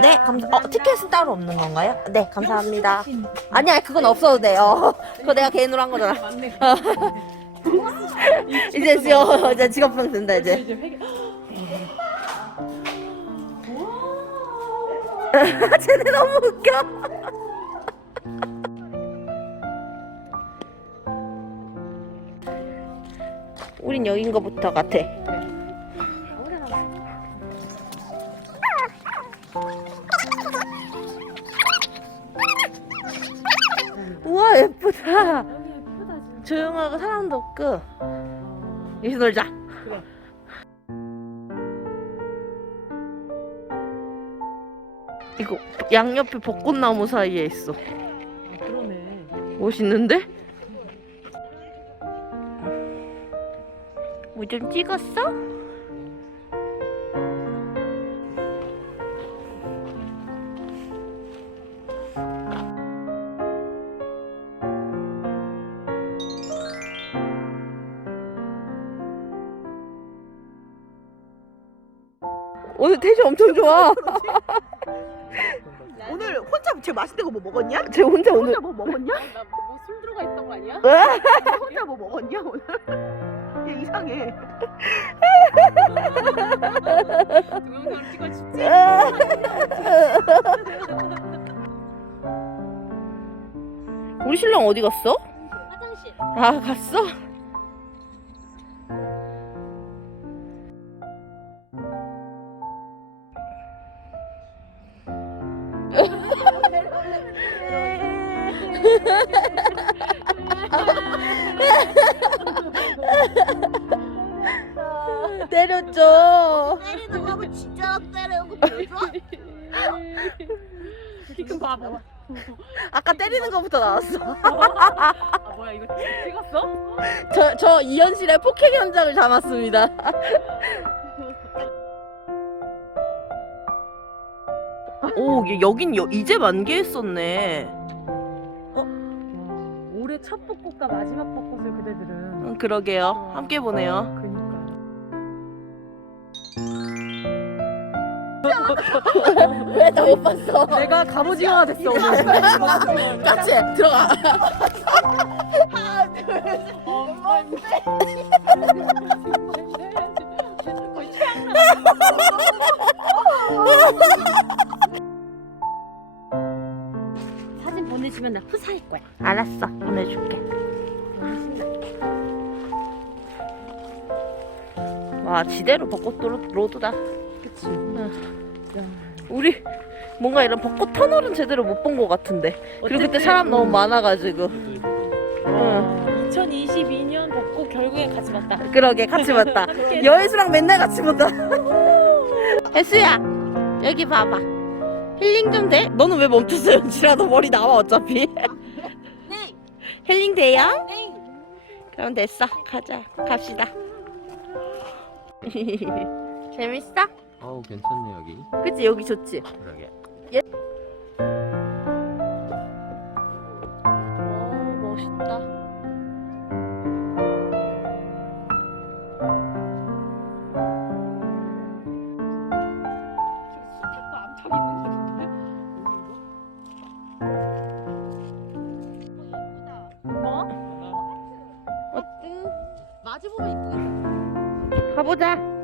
네, 감사. 어, 티켓은 따로 없는 건가요? 네, 감사합니다. 아니야, 그건 없어도 돼요. 그거 내가 개인으로 한 거잖아. 맞네. 이제 지금 이제 직업병 된다 이제. 이제 회계. 쟤네 너무 웃겨. 우린 여긴 거부터 같아. 예쁘다. 여기 예쁘다 진짜. 조용하고 사람도 없고 여기서 놀자. 그래. 이거 양옆에 벚꽃나무 사이에 있어. 아, 그러네. 멋있는데? 뭐 좀 찍었어? 오늘 텐션 엄청 좋아. 오늘 혼자 제일 맛있는 거 뭐 먹었냐? 쟤 혼자 오늘 혼자 뭐 먹었냐? 나뭐술 들어가 있던 거 아니야? 혼자 뭐 먹었냐 오늘? 얘 이상해. 동영상을 찍어 싶지? 우리 신랑 어디 갔어? 화장실. 아 갔어? 때렸죠. 때리는 거면 진짜 때리고 보여줘? 지금 봐봐. 아까 때리는 거부터 나왔어. 아 뭐야 이거 찍었어? 저, 저 이현실의 폭행 현장을 담았습니다. 오, 얘 여긴 여, 이제 만개했었네. 올해 첫 벚꽃과 마지막 벚꽃을 그대들은. 음, 그러게요. 함께 보네요. 그니까. 왜나못 봤어? 내가 갑오징어가 됐어 오늘. 같이 들어가. 주면 나 푸사할 거야. 알았어, 보내줄게. 와, 지대로 벚꽃 도로- 로드다. 그치. 우리 뭔가 이런 벚꽃 터널은 제대로 못 본 것 같은데. 그리고 그때 사람 너무 많아가지고. 응. 2022년 벚꽃 결국엔 같이 봤다. 그러게 같이 봤다. 함께 여혜수랑 맨날 같이 본다. 혜수야, 여기 봐봐. 힐링 좀 돼? 너는 왜 멈췄어, 연지라? 너 머리 나와 어차피. 네. 힐링 돼요? 네. 그럼 됐어. 가자. 갑시다. 재밌어? 어우 괜찮네 여기 그치 여기 좋지? 그러게 오 멋있다. 마주 보면 이쁘겠다. 가보자.